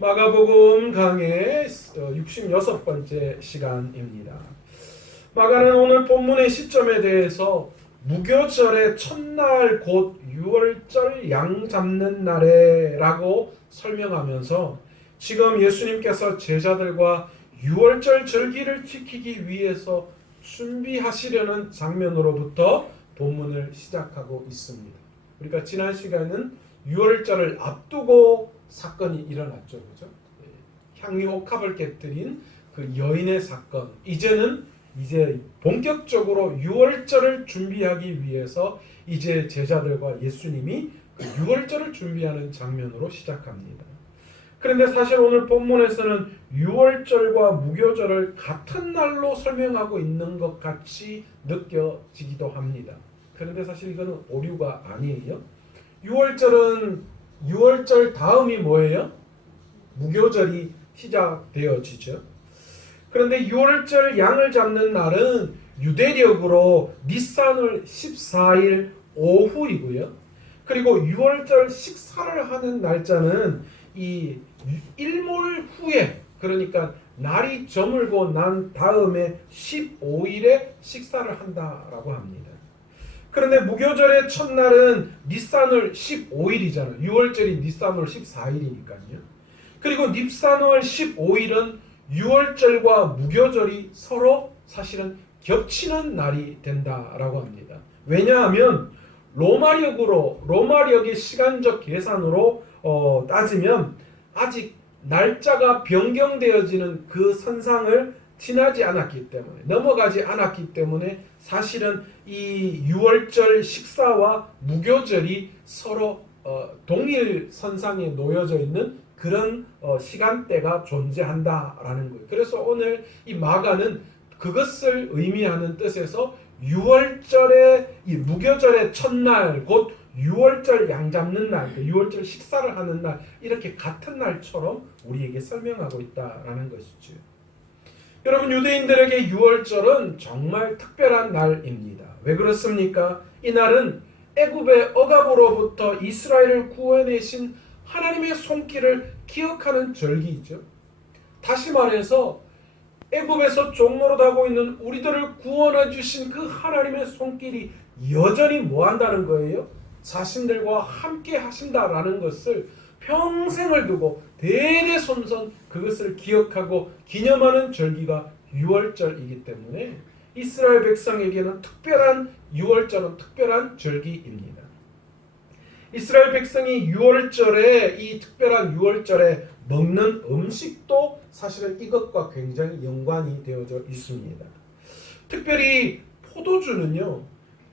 마가복음 강의 66번째 시간입니다. 마가는 오늘 본문의 시점에 대해서 무교절의 첫날 곧 6월절 양 잡는 날에 라고 설명하면서 지금 예수님께서 제자들과 6월절 절기를 지키기 위해서 준비하시려는 장면으로부터 본문을 시작하고 있습니다. 우리가 지난 시간은 6월절을 앞두고 사건이 일어났죠. 그죠? 향유 옥합을 깨뜨린 그 여인의 사건. 이제 본격적으로 6월절을 준비하기 위해서 이제 제자들과 예수님이 그 6월절을 준비하는 장면으로 시작합니다. 그런데 사실 오늘 본문에서는 6월절과 무교절을 같은 날로 설명하고 있는 것 같이 느껴지기도 합니다. 그런데 사실 이거는 오류가 아니에요. 6월절 다음이 뭐예요? 무교절이 시작되어지죠. 그런데 6월절 양을 잡는 날은 유대력으로 니산월 14일 오후이고요. 그리고 6월절 식사를 하는 날짜는 이 일몰 후에, 그러니까 날이 저물고 난 다음에 15일에 식사를 한다라고 합니다. 그런데 무교절의 첫날은 니산월 15일이잖아요. 6월절이 니산월 14일이니까요. 그리고 니산월 15일은 6월절과 무교절이 서로 사실은 겹치는 날이 된다라고 합니다. 왜냐하면 로마력의 시간적 계산으로 따지면 아직 날짜가 변경되어지는 그 선상을 지나지 않았기 때문에, 넘어가지 않았기 때문에 사실은 이 6월절 식사와 무교절이 서로 동일 선상에 놓여져 있는 그런 시간대가 존재한다라는 거예요. 그래서 오늘 이 마가는 그것을 의미하는 뜻에서 6월절의 이 무교절의 첫날, 곧 6월절 양 잡는 날, 6월절 식사를 하는 날, 이렇게 같은 날처럼 우리에게 설명하고 있다라는 것이죠. 여러분, 유대인들에게 6월절은 정말 특별한 날입니다. 왜 그렇습니까? 이 날은 애굽의 억압으로부터 이스라엘을 구원해신 하나님의 손길을 기억하는 절기이죠. 다시 말해서 애굽에서 종노릇하고 있는 우리들을 구원해 주신 그 하나님의 손길이 여전히 뭐한다는 거예요? 자신들과 함께 하신다라는 것을 평생을 두고 대대손손 그것을 기억하고 기념하는 절기가 6월절이기 때문에 이스라엘 백성에게는 6월절은 특별한 절기입니다. 이스라엘 백성이 6월절에, 이 특별한 6월절에 먹는 음식도 사실은 이것과 굉장히 연관이 되어져 있습니다. 특별히 포도주는요,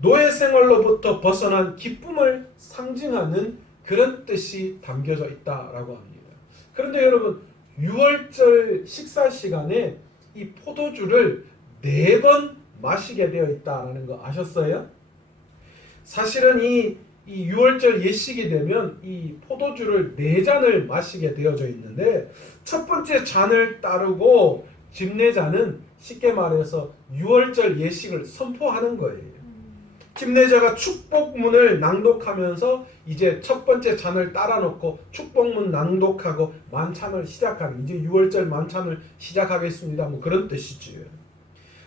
노예 생활로부터 벗어난 기쁨을 상징하는 그런 뜻이 담겨져 있다라고 합니다. 그런데 여러분, 6월절 식사 시간에 이 포도주를 4번 마시게 되어 있다는 거 아셨어요? 사실은 이 6월절 예식이 되면 이 포도주를 4잔을 마시게 되어져 있는데, 첫 번째 잔을 따르고 집례자는 쉽게 말해서 6월절 예식을 선포하는 거예요. 집례자가 축복문을 낭독하면서 이제 첫 번째 잔을 따라놓고 축복문 낭독하고 만찬을 시작하는, 이제 6월절 만찬을 시작하겠습니다. 뭐 그런 뜻이죠.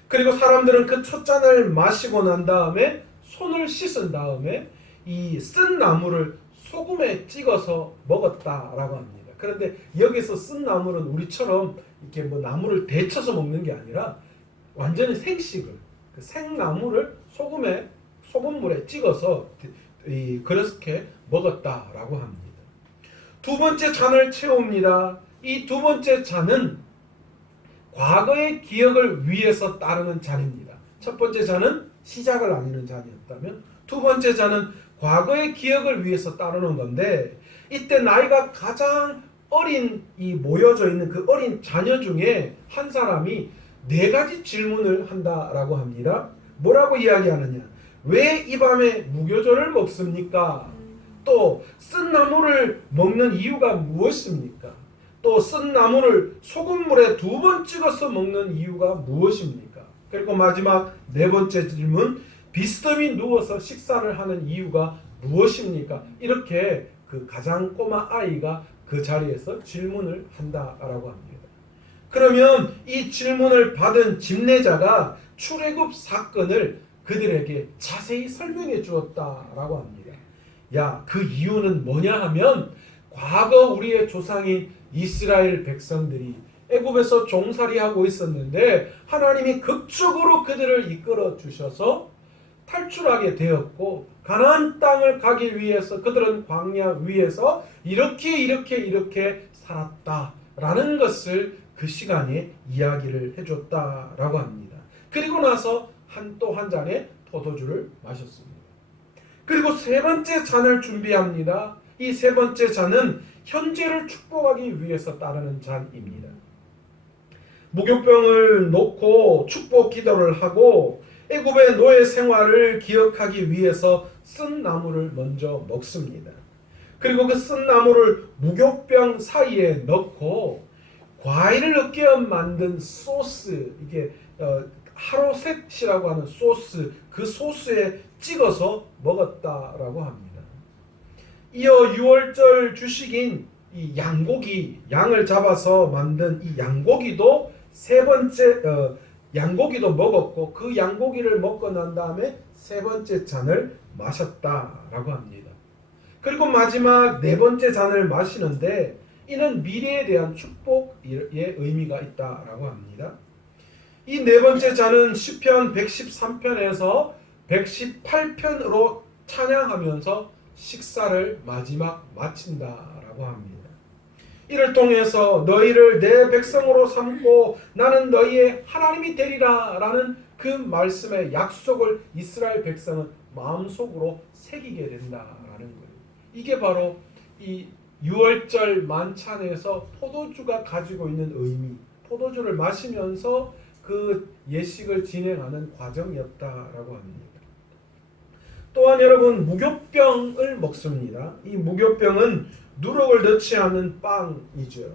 그리고 사람들은 그 첫 잔을 마시고 난 다음에 손을 씻은 다음에 이 쓴 나물을 소금에 찍어서 먹었다라고 합니다. 그런데 여기서 쓴 나물은 우리처럼 이렇게 뭐 나물을 데쳐서 먹는 게 아니라 완전히 생식을, 그 생나물을 소금물에 찍어서 그렇게 먹었다라고 합니다. 두 번째 잔을 채웁니다. 이 두 번째 잔은 과거의 기억을 위해서 따르는 잔입니다. 첫 번째 잔은 시작을 알리는 잔이었다면, 두 번째 잔은 과거의 기억을 위해서 따르는 건데, 이때 나이가 가장 어린, 이 모여져 있는 그 어린 자녀 중에 한 사람이 4가지 질문을 한다라고 합니다. 뭐라고 이야기하느냐? 왜 이 밤에 무교절을 먹습니까? 또 쓴 나물을 먹는 이유가 무엇입니까? 또 쓴 나물을 소금물에 2번 찍어서 먹는 이유가 무엇입니까? 그리고 마지막 4번째 질문, 비스듬히 누워서 식사를 하는 이유가 무엇입니까? 이렇게 그 가장 꼬마 아이가 그 자리에서 질문을 한다라고 합니다. 그러면 이 질문을 받은 집례자가 출애굽 사건을 그들에게 자세히 설명해 주었다라고 합니다. 야, 그 이유는 뭐냐 하면 과거 우리의 조상인 이스라엘 백성들이 애굽에서 종살이하고 있었는데 하나님이 극적으로 그들을 이끌어 주셔서 탈출하게 되었고 가나안 땅을 가기 위해서 그들은 광야 위에서 이렇게 살았다라는 것을 그 시간에 이야기를 해줬다라고 합니다. 그리고 나서 또 한 잔의 포도주를 마셨습니다. 그리고 세 번째 잔을 준비합니다. 이 세 번째 잔은 현재를 축복하기 위해서 따르는 잔입니다. 무교병을 놓고 축복 기도를 하고 애굽의 노예 생활을 기억하기 위해서 쓴 나무를 먼저 먹습니다. 그리고 그 쓴 나무를 무교병 사이에 넣고 과일을 으깨어 만든 소스, 이게 하로셋이라고 하는 소스, 그 소스에 찍어서 먹었다라고 합니다. 이어 유월절 주식인 이 양고기, 양을 잡아서 만든 이 양고기도 세 번째 양고기도 먹었고 그 양고기를 먹고 난 다음에 세 번째 잔을 마셨다라고 합니다. 그리고 마지막 네 번째 잔을 마시는데 이는 미래에 대한 축복의 의미가 있다라고 합니다. 이 네 번째 잔은 시편 113편에서 118편으로 찬양하면서 식사를 마지막 마친다라고 합니다. 이를 통해서 너희를 내 백성으로 삼고 나는 너희의 하나님이 되리라 라는 그 말씀의 약속을 이스라엘 백성은 마음속으로 새기게 된다라는 거예요. 이게 바로 이 유월절 만찬에서 포도주가 가지고 있는 의미, 포도주를 마시면서 그 예식을 진행하는 과정이었다라고 합니다. 또한 여러분 무교병을 먹습니다. 이 무교병은 누룩을 넣지 않은 빵이죠.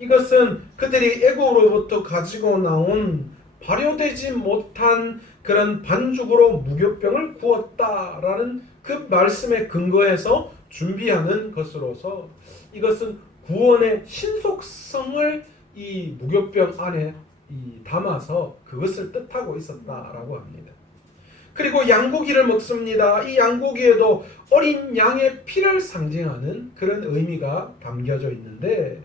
이것은 그들이 애굽으로부터 가지고 나온 발효되지 못한 그런 반죽으로 무교병을 구웠다라는 그 말씀에 근거해서 준비하는 것으로서 이것은 구원의 신속성을 이 무교병 안에 담아서 그것을 뜻하고 있었다라고 합니다. 그리고 양고기를 먹습니다. 이 양고기에도 어린 양의 피를 상징하는 그런 의미가 담겨져 있는데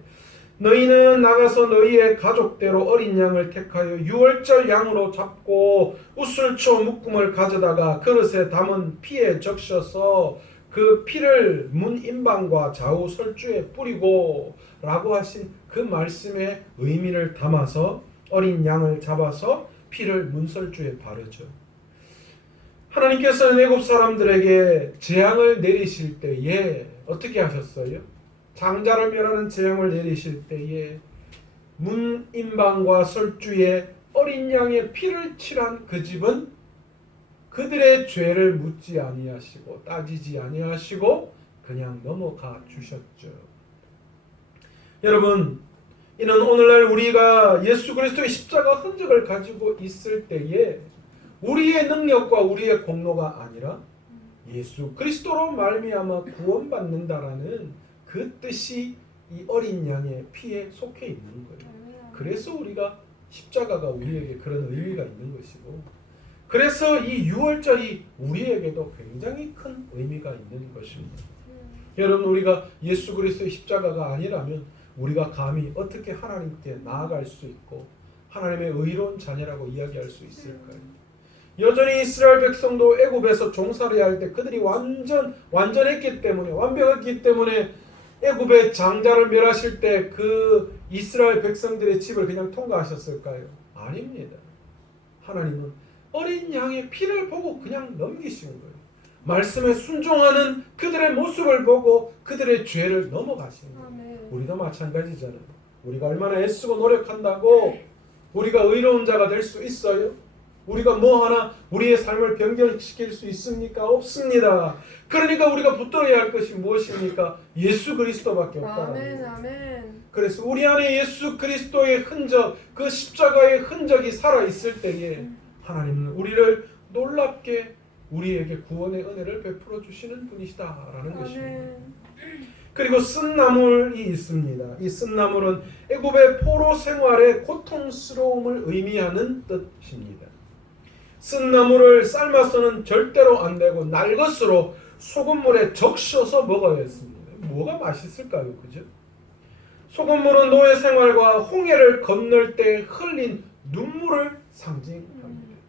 너희는 나가서 너희의 가족대로 어린 양을 택하여 유월절 양으로 잡고 우슬초 묶음을 가져다가 그릇에 담은 피에 적셔서 그 피를 문 임방과 좌우 설주에 뿌리고 라고 하신 그 말씀의 의미를 담아서 어린 양을 잡아서 피를 문설주에 바르죠. 하나님께서는 애굽 사람들에게 재앙을 내리실 때에 어떻게 하셨어요? 장자를 멸하는 재앙을 내리실 때에 문 임방과 설주에 어린 양의 피를 칠한 그 집은 그들의 죄를 묻지 아니하시고 따지지 아니하시고 그냥 넘어가 주셨죠. 여러분, 이는 오늘날 우리가 예수 그리스도의 십자가 흔적을 가지고 있을 때에 우리의 능력과 우리의 공로가 아니라 예수 그리스도로 말미암아 구원받는다라는 그 뜻이 이 어린 양의 피에 속해 있는 거예요. 그래서 우리가 십자가가 우리에게 그런 의미가 있는 것이고 그래서 이 유월절이 우리에게도 굉장히 큰 의미가 있는 것입니다. 여러분, 우리가 예수 그리스도의 십자가가 아니라면 우리가 감히 어떻게 하나님께 나아갈 수 있고 하나님의 의로운 자녀라고 이야기할 수 있을까요? 여전히 이스라엘 백성도 애굽에서 종살이할 때 그들이 완전했기 때문에 완벽했기 때문에 애굽의 장자를 멸하실 때 그 이스라엘 백성들의 집을 그냥 통과하셨을까요? 아닙니다. 하나님은 어린 양의 피를 보고 그냥 넘기신 거예요. 말씀에 순종하는 그들의 모습을 보고 그들의 죄를 넘어가신 거예요. 우리도 마찬가지잖아요. 우리가 얼마나 애쓰고 노력한다고 우리가 의로운 자가 될 수 있어요? 우리가 뭐 하나 우리의 삶을 변경시킬 수 있습니까? 없습니다. 그러니까 우리가 붙들어야 할 것이 무엇입니까? 예수 그리스도밖에 없다. 아멘. 그래서 우리 안에 예수 그리스도의 흔적, 그 십자가의 흔적이 살아있을 때에 하나님은 우리를 놀랍게 우리에게 구원의 은혜를 베풀어 주시는 분이시다라는 것입니다. 그리고 쓴나물이 있습니다. 이 쓴나물은 애굽의 포로 생활의 고통스러움을 의미하는 뜻입니다. 쓴나물을 삶아서는 절대로 안 되고 날 것으로 소금물에 적셔서 먹어야 했습니다. 뭐가 맛있을까요? 그죠? 소금물은 노예 생활과 홍해를 건널 때 흘린 눈물을 상징합니다.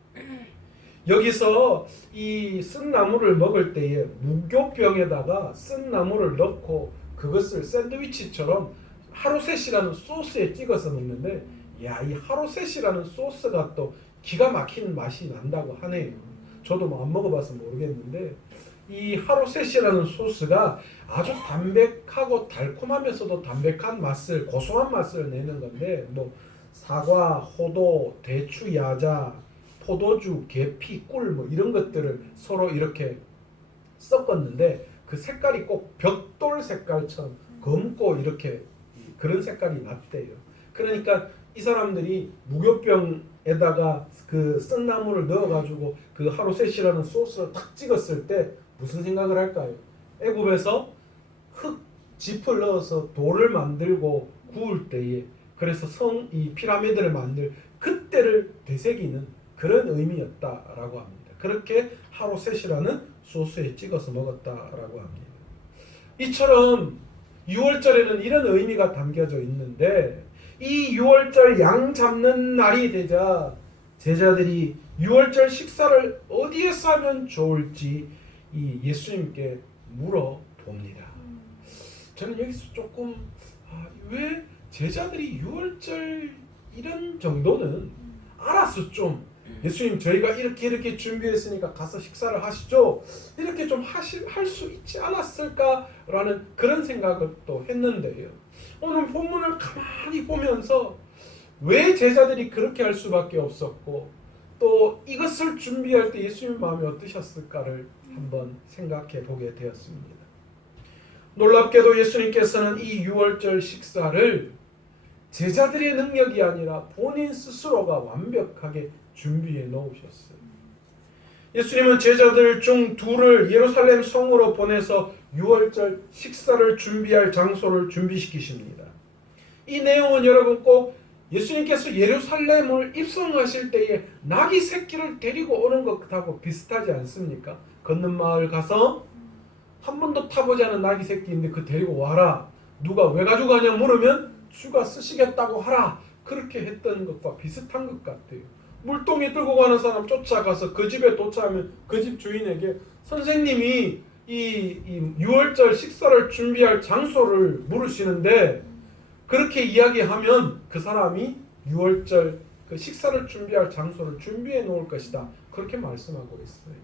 여기서 이 쓴나물을 먹을 때에 무교병에다가 쓴나물을 넣고 그것을 샌드위치처럼 하루셋이라는 소스에 찍어서 먹는데, 야, 이 하루셋이라는 소스가 또 기가 막힌 맛이 난다고 하네요. 저도 뭐 안 먹어봐서 모르겠는데, 이 하루셋이라는 소스가 아주 담백하고 달콤하면서도 담백한 맛을, 고소한 맛을 내는 건데, 뭐 사과, 호도, 대추, 야자, 포도주, 계피, 꿀 뭐 이런 것들을 서로 이렇게 섞었는데 그 색깔이 꼭 벽돌 색깔처럼 검고 이렇게 그런 색깔이 났대요. 그러니까 이 사람들이 무교병에다가 그 쓴나물을 넣어가지고 그 하루셋이라는 소스를 탁 찍었을 때 무슨 생각을 할까요? 애굽에서 흙 짚을 넣어서 돌을 만들고 구울 때에, 그래서 이 피라미드를 만들 그때를 되새기는 그런 의미였다라고 합니다. 그렇게 하루셋이라는 소스에 찍어서 먹었다라고 합니다. 이처럼 6월절에는 이런 의미가 담겨져 있는데, 이 6월절 양 잡는 날이 되자 제자들이 6월절 식사를 어디에서 하면 좋을지 이 예수님께 물어봅니다. 저는 여기서 조금 왜 제자들이 6월절 이런 정도는 알아서 좀 예수님 저희가 이렇게 준비했으니까 가서 식사를 하시죠, 이렇게 좀 할 수 있지 않았을까라는 그런 생각을 또 했는데요. 오늘 본문을 가만히 보면서 왜 제자들이 그렇게 할 수밖에 없었고 또 이것을 준비할 때 예수님 마음이 어떠셨을까를 한번 생각해 보게 되었습니다. 놀랍게도 예수님께서는 이 6월절 식사를 제자들의 능력이 아니라 본인 스스로가 완벽하게 준비해 놓으셨어요. 예수님은 제자들 중 둘을 예루살렘 성으로 보내서 6월절 식사를 준비할 장소를 준비시키십니다. 이 내용은 여러분 꼭 예수님께서 예루살렘을 입성하실 때에 나귀 새끼를 데리고 오는 것하고 비슷하지 않습니까? 걷는 마을 가서 한 번도 타보지 않은 나귀 새끼인데 그 데리고 와라. 누가 왜 가지고 가냐 물으면 주가 쓰시겠다고 하라. 그렇게 했던 것과 비슷한 것 같아요. 물동이 들고 가는 사람 쫓아가서 그 집에 도착하면 그 집 주인에게 선생님이 이 6월절 식사를 준비할 장소를 물으시는데, 그렇게 이야기하면 그 사람이 6월절 그 식사를 준비할 장소를 준비해 놓을 것이다. 그렇게 말씀하고 있어요.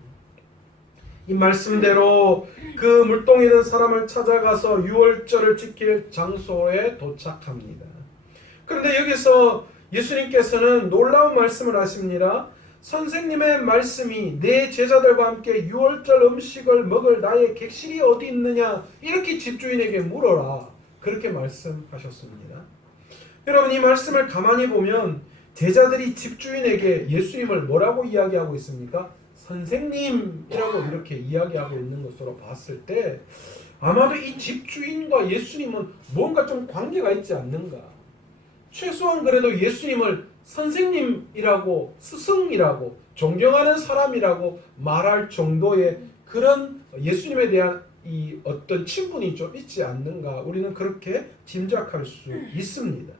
이 말씀대로 그 물동이 든 사람을 찾아가서 6월절을 지킬 장소에 도착합니다. 그런데 여기서 예수님께서는 놀라운 말씀을 하십니다. 선생님의 말씀이 내 제자들과 함께 6월절 음식을 먹을 나의 객실이 어디 있느냐, 이렇게 집주인에게 물어라. 그렇게 말씀하셨습니다. 여러분, 이 말씀을 가만히 보면 제자들이 집주인에게 예수님을 뭐라고 이야기하고 있습니까? 선생님이라고 이렇게 이야기하고 있는 것으로 봤을 때 아마도 이 집주인과 예수님은 뭔가 좀 관계가 있지 않는가. 최소한 그래도 예수님을 선생님이라고, 스승이라고, 존경하는 사람이라고 말할 정도의 그런 예수님에 대한 이 어떤 친분이 좀 있지 않는가, 우리는 그렇게 짐작할 수 있습니다.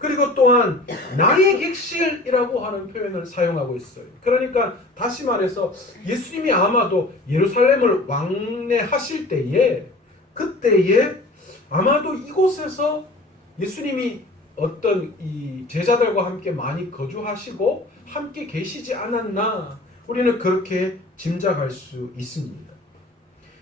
그리고 또한 나의 객실이라고 하는 표현을 사용하고 있어요. 그러니까 다시 말해서 예수님이 아마도 예루살렘을 왕래하실 때에, 그때에 아마도 이곳에서 예수님이 어떤 이 제자들과 함께 많이 거주하시고 함께 계시지 않았나, 우리는 그렇게 짐작할 수 있습니다.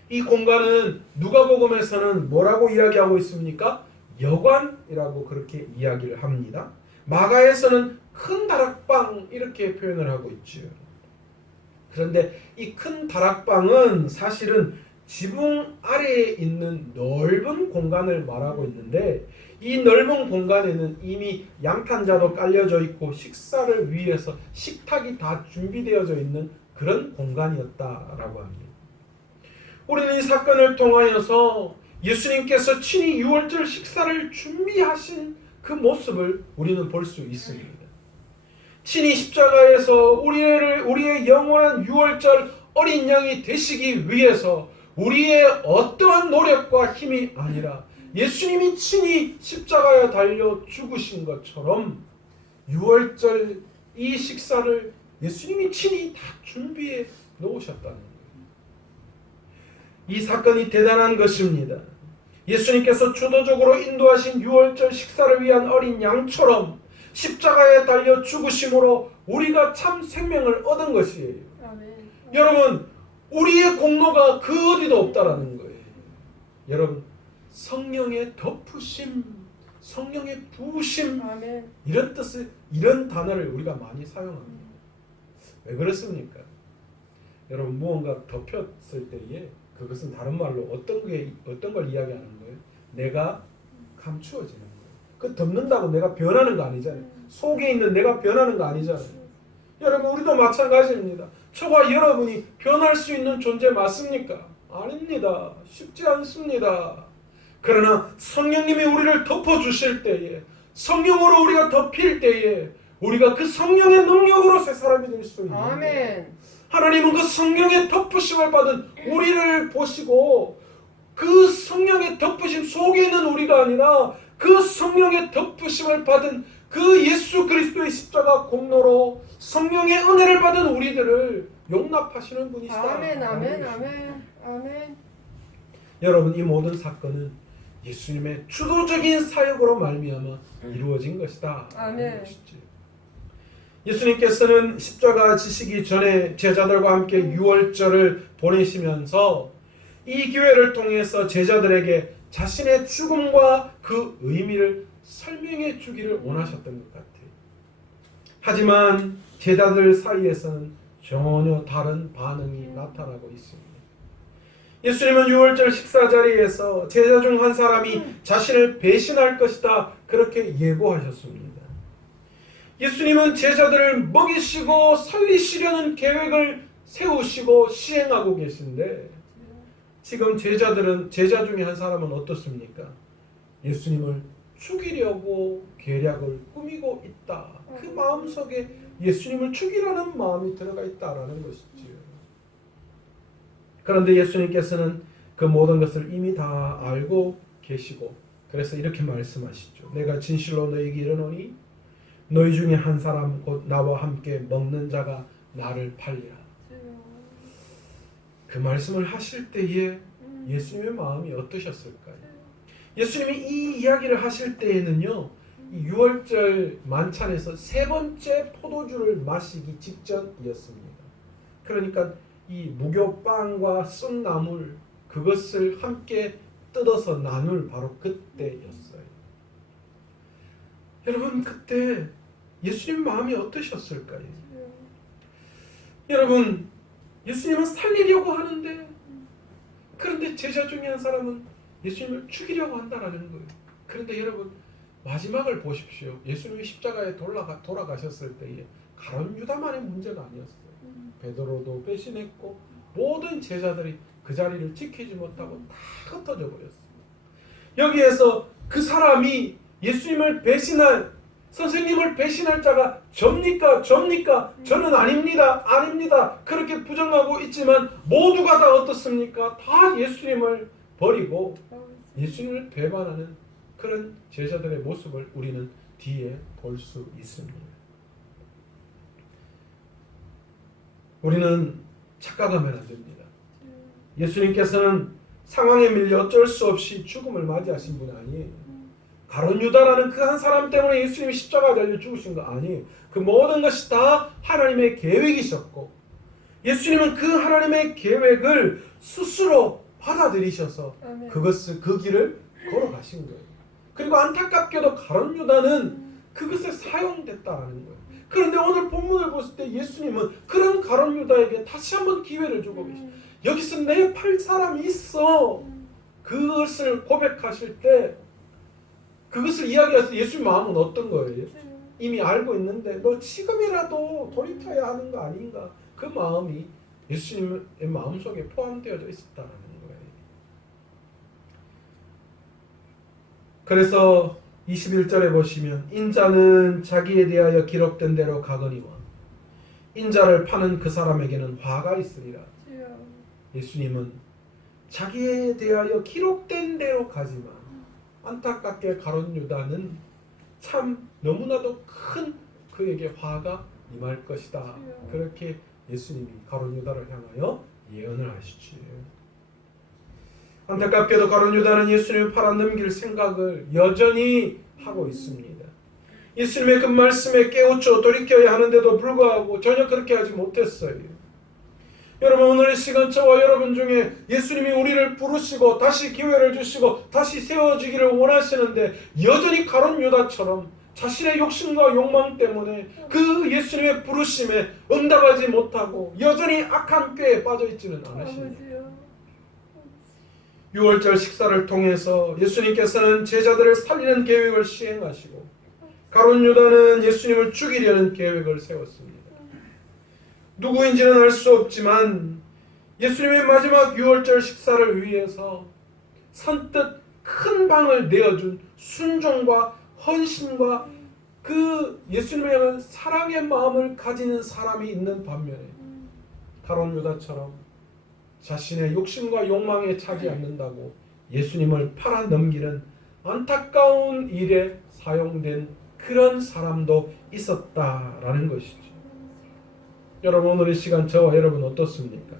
이 공간은 누가복음에서는 뭐라고 이야기하고 있습니까? 여관이라고 그렇게 이야기를 합니다. 마가에서는 큰 다락방 이렇게 표현을 하고 있죠. 그런데 이 큰 다락방은 사실은 지붕 아래에 있는 넓은 공간을 말하고 있는데, 이 넓은 공간에는 이미 양탄자도 깔려져 있고 식사를 위해서 식탁이 다 준비되어져 있는 그런 공간이었다라고 합니다. 우리는 이 사건을 통하여서 예수님께서 친히 유월절 식사를 준비하신 그 모습을 우리는 볼 수 있습니다. 친히 십자가에서 우리의 영원한 유월절 어린 양이 되시기 위해서 우리의 어떠한 노력과 힘이 아니라 예수님이 친히 십자가에 달려 죽으신 것처럼 유월절 이 식사를 예수님이 친히 다 준비해 놓으셨다는 거예요. 이 사건이 대단한 것입니다. 예수님께서 주도적으로 인도하신 유월절 식사를 위한 어린 양처럼 십자가에 달려 죽으심으로 우리가 참 생명을 얻은 것이에요. 아멘. 여러분, 우리의 공로가 그 어디도 없다라는 거예요. 여러분, 성령의 덮으심, 성령의 부으심, 아멘. 이런 뜻을, 이런 단어를 우리가 많이 사용합니다. 왜 그렇습니까? 여러분, 무언가 덮였을 때에 그것은 다른 말로 어떤 걸 이야기하는 거예요? 내가 감추어지는 거예요. 그 덮는다고 내가 변하는 거 아니잖아요. 속에 있는 내가 변하는 거 아니잖아요. 여러분, 우리도 마찬가지입니다. 저와 여러분이 변할 수 있는 존재 맞습니까? 아닙니다. 쉽지 않습니다. 그러나 성령님이 우리를 덮어주실 때에, 성령으로 우리가 덮일 때에 우리가 그 성령의 능력으로 새 사람이 될 수 있는 거예요. 아멘. 하나님은 그 성령의 덮으심을 받은 우리를 보시고 그 성령의 덮으심 속에 있는 우리가 아니라 그 성령의 덮으심을 받은 그 예수 그리스도의 십자가 공로로 성령의 은혜를 받은 우리들을 용납하시는 분이시다. 아멘. 아멘. 아멘. 아멘. 여러분, 이 모든 사건은 예수님의 주도적인 사역으로 말미암아 이루어진 것이다. 아멘. 예수님께서는 십자가 지시기 전에 제자들과 함께 유월절을 보내시면서 이 기회를 통해서 제자들에게 자신의 죽음과 그 의미를 설명해 주기를 원하셨던 것 같아요. 하지만 제자들 사이에서는 전혀 다른 반응이 나타나고 있습니다. 예수님은 유월절 식사 자리에서 제자 중 한 사람이 자신을 배신할 것이다, 그렇게 예고하셨습니다. 예수님은 제자들을 먹이시고 살리시려는 계획을 세우시고 시행하고 계신데, 지금 제자 중에 한 사람은 어떻습니까? 예수님을 죽이려고 계략을 꾸미고 있다. 그 마음속에 예수님을 죽이려는 마음이 들어가 있다라는 것이지요. 그런데 예수님께서는 그 모든 것을 이미 다 알고 계시고, 그래서 이렇게 말씀하시죠. 내가 진실로 너희에게 이르노니 너희 중에 한 사람 곧 나와 함께 먹는 자가 나를 팔리라. 그 말씀을 하실 때에 예수님의 마음이 어떠셨을까요? 예수님이 이 이야기를 하실 때에는요, 유월절 만찬에서 세 번째 포도주를 마시기 직전이었습니다. 그러니까 이 무교빵과 쓴 나물, 그것을 함께 뜯어서 나눌 바로 그때였어요. 여러분, 그때 예수님 마음이 어떠셨을까요? 여러분, 예수님은 살리려고 하는데, 그런데 제자 중에 한 사람은 예수님을 죽이려고 한다라는 거예요. 그런데 여러분, 마지막을 보십시오. 예수님이 십자가에 돌아가셨을 때에 가룟 유다만의 문제가 아니었어요. 베드로도 배신했고 모든 제자들이 그 자리를 지키지 못하고 다 흩어져 버렸어요. 여기에서 그 사람이 예수님을 배신할, 선생님을 배신할 자가 접니까? 저는 아닙니다. 그렇게 부정하고 있지만 모두가 다 어떻습니까? 다 예수님을 버리고 예수님을 배반하는 그런 제자들의 모습을 우리는 뒤에 볼 수 있습니다. 우리는 착각하면 안 됩니다. 예수님께서는 상황에 밀려 어쩔 수 없이 죽음을 맞이하신 분 아니에요. 가룟 유다라는 그 한 사람 때문에 예수님이 십자가에 달려 죽으신 거 아니에요. 그 모든 것이 다 하나님의 계획이셨고, 예수님은 그 하나님의 계획을 스스로 받아들이셔서 그 길을 걸어가신 거예요. 그리고 안타깝게도 가룟 유다는 그것에 사용됐다라는 거예요. 그런데 오늘 본문을 봤을 때 예수님은 그런 가룟 유다에게 다시 한번 기회를 주고 계십니다. 여기서 내 팔 사람이 있어. 그것을 고백하실 때, 그것을 이야기해서 예수님 마음은 어떤 거예요? 이미 알고 있는데 너 지금이라도 돌이켜야 하는 거 아닌가? 그 마음이 예수님의 마음속에 포함되어져 있었다는 거예요. 그래서 21절에 보시면 인자는 자기에 대하여 기록된 대로 가거니와 인자를 파는 그 사람에게는 화가 있으리라. 주여. 예수님은 자기에 대하여 기록된 대로 가지만 안타깝게 가룟 유다는 참 너무나도 큰 그에게 화가 임할 것이다. 그렇게 예수님이 가룟 유다를 향하여 예언을 하시지. 안타깝게도 가룟 유다는 예수님을 팔아넘길 생각을 여전히 하고 있습니다. 예수님의 그 말씀에 깨우쳐 돌이켜야 하는데도 불구하고 전혀 그렇게 하지 못했어요. 여러분, 오늘 이 시간 저와 여러분 중에 예수님이 우리를 부르시고 다시 기회를 주시고 다시 세워지기를 원하시는데 여전히 가룟 유다처럼 자신의 욕심과 욕망 때문에 그 예수님의 부르심에 응답하지 못하고 여전히 악한 꾀에 빠져 있지는 않으십니다. 아버지요. 6월절 식사를 통해서 예수님께서는 제자들을 살리는 계획을 시행하시고 가룟 유다는 예수님을 죽이려는 계획을 세웠습니다. 누구인지는 알 수 없지만 예수님의 마지막 6월절 식사를 위해서 선뜻 큰 방을 내어준 순종과 헌신과 그 예수님에 대한 사랑의 마음을 가지는 사람이 있는 반면에 가룟 유다처럼 자신의 욕심과 욕망에 차지 않는다고 예수님을 팔아넘기는 안타까운 일에 사용된 그런 사람도 있었다라는 것이죠. 여러분, 오늘 이 시간 저와 여러분 어떻습니까?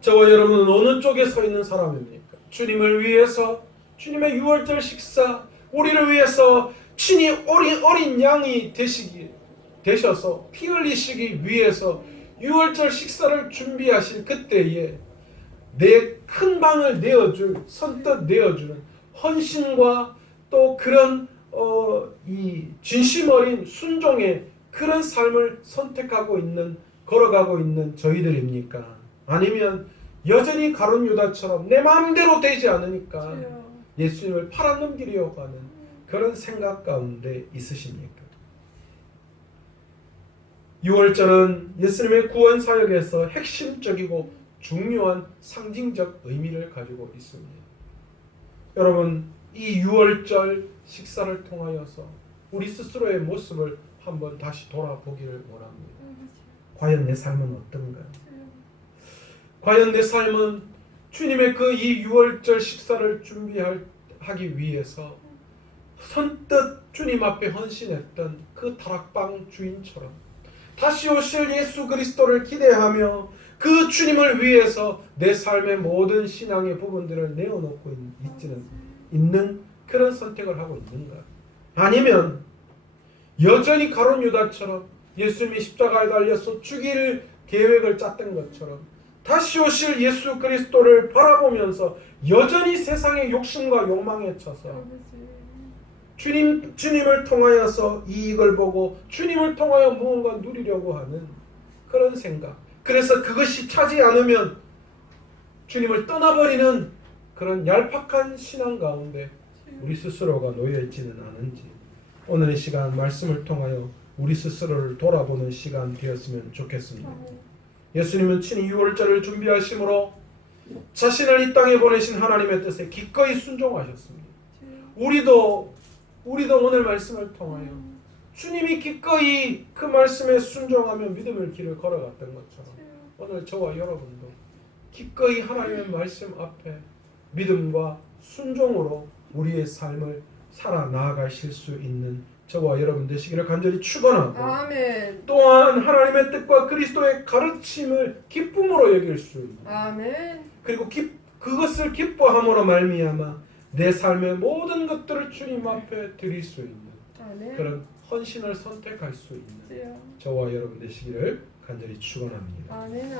저와 여러분은 어느 쪽에 서 있는 사람입니까? 주님을 위해서 주님의 6월절 식사 우리를 위해서 친히 어린 양이 되셔서 피 흘리시기 위해서 6월절 식사를 준비하실 그때에 내 큰 방을 내어줄 선뜻 내어주는 헌신과 또 그런 이 진심 어린 순종의 그런 삶을 선택하고 있는 걸어가고 있는 저희들입니까? 아니면 여전히 가룟 유다처럼 내 마음대로 되지 않으니까 예수님을 팔아넘기려고 하는 그런 생각 가운데 있으십니까? 6월절은 예수님의 구원 사역에서 핵심적이고 중요한 상징적 의미를 가지고 있습니다. 여러분, 이 6월절 식사를 통하여서 우리 스스로의 모습을 한번 다시 돌아보기를 원합니다. 과연 내 삶은 어떤가요? 과연 내 삶은 주님의 그 이 6월절 식사를 준비하기 위해서 선뜻 주님 앞에 헌신했던 그 다락방 주인처럼 다시 오실 예수 그리스도를 기대하며 그 주님을 위해서 내 삶의 모든 신앙의 부분들을 내어놓고 있는 그런 선택을 하고 있는가? 아니면 여전히 가룟 유다처럼 예수님이 십자가에 달려서 죽일 계획을 짰던 것처럼 다시 오실 예수 그리스도를 바라보면서 여전히 세상의 욕심과 욕망에 차서 주님을 통하여서 이익을 보고 주님을 통하여 무언가 누리려고 하는 그런 생각. 그래서 그것이 차지 않으면 주님을 떠나버리는 그런 얄팍한 신앙 가운데 우리 스스로가 놓여있지는 않은지 오늘 이 시간 말씀을 통하여 우리 스스로를 돌아보는 시간 되었으면 좋겠습니다. 예수님은 친히 6월절을 준비하심으로 자신을 이 땅에 보내신 하나님의 뜻에 기꺼이 순종하셨습니다. 우리도 오늘 말씀을 통하여 주님이 기꺼이 그 말씀에 순종하며 믿음의 길을 걸어갔던 것처럼 오늘 저와 여러분도 기꺼이 하나님의 말씀 앞에 믿음과 순종으로 우리의 삶을 살아나가실 수 있는 저와 여러분 되시기를 간절히 축원하고 아멘. 또한 하나님의 뜻과 그리스도의 가르침을 기쁨으로 여길 수 있는 아멘. 그리고 그것을 기뻐함으로 말미암아 내 삶의 모든 것들을 주님 앞에 드릴 수 있는 아멘. 그런 헌신을 선택할 수 있는 주여. 저와 여러분 되시기를 간절히 축원합니다. 아멘.